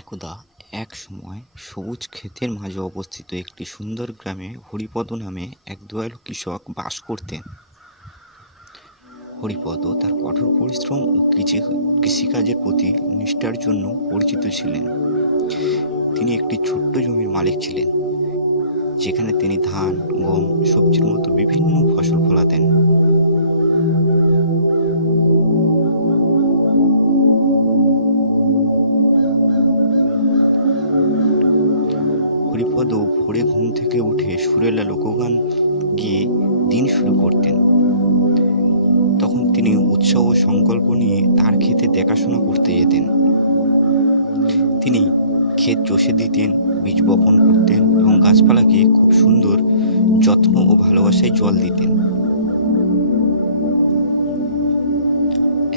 একদা এক সময় সবুজ ক্ষেতের মাঝে অবস্থিত একটি সুন্দর গ্রামে হরিপদ নামে এক দয়ালু কৃষক বাস করতেন। হরিপদ তার কঠোর পরিশ্রম ও কৃষিকাজের প্রতি নিষ্ঠার জন্য পরিচিত ছিলেন। তিনি একটি ছোট্ট জমির মালিক ছিলেন, যেখানে তিনি ধান, গম, সবজির মতো বিভিন্ন ফসল ফলাতেন। হরিপদ ভোরে ঘুম থেকে উঠে সুরেলা লোকগান গিয়ে দিন শুরু করতেন। তখন তিনি উৎসাহ ও সংকল্প নিয়ে তার ক্ষেতে দেখাশোনা করতে যেতেন। তিনি ক্ষেত চষে দিতেন, বীজ বপন করতেন এবং গাছপালাকে খুব সুন্দর যত্ন ও ভালোবাসায় জল দিতেন।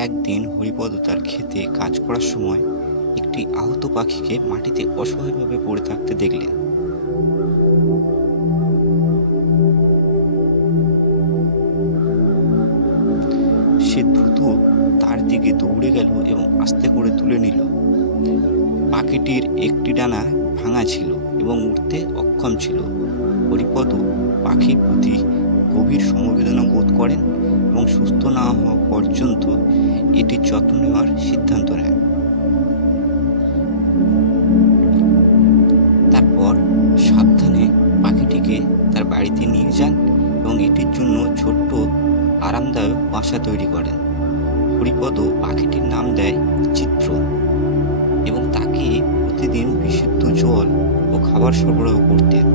একদিন হরিপদ তার ক্ষেতে কাজ করার সময় একটি আহত পাখিকে মাটিতে অসহায়ভাবে পড়ে থাকতে দেখলেন। সে দ্রুত তার দিকে দৌড়ে গেল এবং আস্তে করে তুলে নিল। পাখিটির একটি ডানা ভাঙা ছিল এবং উঠতে অক্ষম ছিল। হরিপদ পাখির প্রতি গভীর সমবেদনা বোধ করেন এবং সুস্থ না হওয়া পর্যন্ত এটির যত্ন নেওয়ার সিদ্ধান্ত নেন। তারপর সাবধানে পাখিটিকে তার বাড়িতে নিয়ে যান এবং এটির জন্য ছোট্ট আরামদায়ক বাসা তৈরি করেন। হরিপদ পাখিটির নাম দেয় চিত্র এবং তাকে প্রতিদিন বিশুদ্ধ জল ও খাবার সরবরাহ করতেন।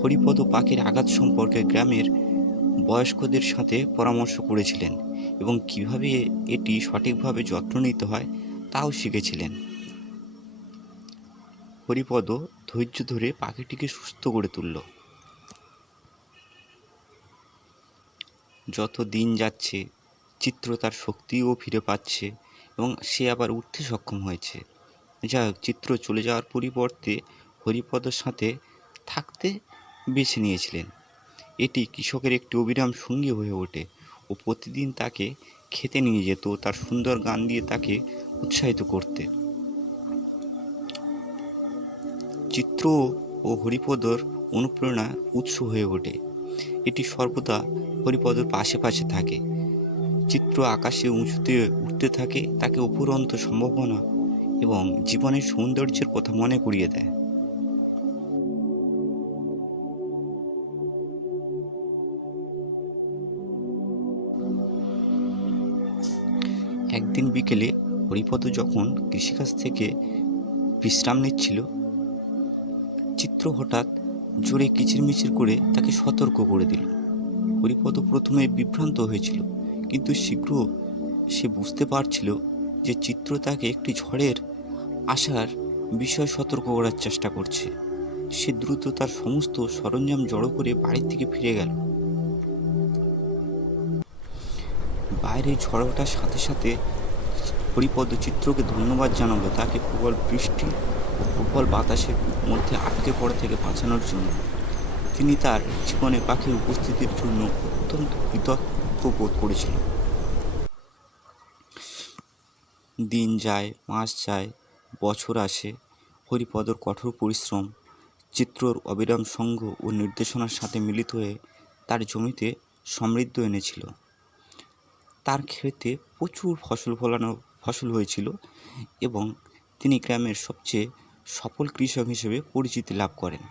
হরিপদ পাখির আঘাত সম্পর্কে গ্রামের বয়স্কদের সাথে পরামর্শ করেছিলেন এবং কিভাবে এটি সঠিকভাবে যত্ন নিতে হয় তাও শিখেছিলেন। হরিপদ ধৈর্য ধরে পাখিটিকে সুস্থ করে তুলল। যত দিন যাচ্ছে চিত্র তার শক্তিও ফিরে পাচ্ছে এবং সে আবার উঠতে সক্ষম হয়েছে। যাই হোক, চিত্র চলে যাওয়ার পরিবর্তে হরিপদর সাথে থাকতে বেছে নিয়েছিলেন। এটি কৃষকের একটি অবিরাম সঙ্গী হয়ে ওঠে ও প্রতিদিন তাকে খেতে নিয়ে যেত, তার সুন্দর গান দিয়ে তাকে উৎসাহিত করতে। চিত্র ও হরিপদর অনুপ্রেরণা উৎস হয়ে ওঠে। এটি সর্বদা হরিপদর পাশে পাশে থাকে। চিত্র আকাশে উঁচুতে উঠতে থাকে, তাকে অফুরন্ত সম্ভাবনা এবং জীবনের সৌন্দর্যের কথা মনে করিয়ে দেয়। একদিন বিকেলে হরিপদ যখন কৃষিকাজ থেকে বিশ্রাম নিচ্ছিল, চিত্র হঠাৎ জোরে কিচিরমিচির করে তাকে সতর্ক করে দিল। হরিপদ প্রথমে বিভ্রান্ত হয়েছিল, কিন্তু শীঘ্র সে বুঝতে পারছিল যে চিত্র তাকে একটি ঝড়ের আসার বিষয়ে সতর্ক করার চেষ্টা করছে। সে দ্রুত তার সমস্ত সরঞ্জাম জড়ো করে বাড়ির দিকে ফিরে গেল। বাইরে ঝড় ওঠার সাথে সাথে হরিপদ চিত্রকে ধন্যবাদ জানালো তাকে প্রবল বৃষ্টি ও প্রবল বাতাসের মধ্যে আটকে পড়া থেকে বাঁচানোর জন্য। তিনি তার জীবনে পাখির উপস্থিতির জন্য অত্যন্ত কৃতজ্ঞ বোধ করেছিল। দিন যায়, মাস যায়, বছর আসে। হরিপদর কঠোর পরিশ্রম, চিত্রর অবিরাম সঙ্গ ও নির্দেশনার সাথে মিলিত হয়ে তার জমিতে সমৃদ্ধি এনেছিল। তার ক্ষেতে প্রচুর ফসল হয়েছিল এবং তিনি গ্রামের সবচেয়ে সফল কৃষক হিসেবে পরিচিতি লাভ করেন।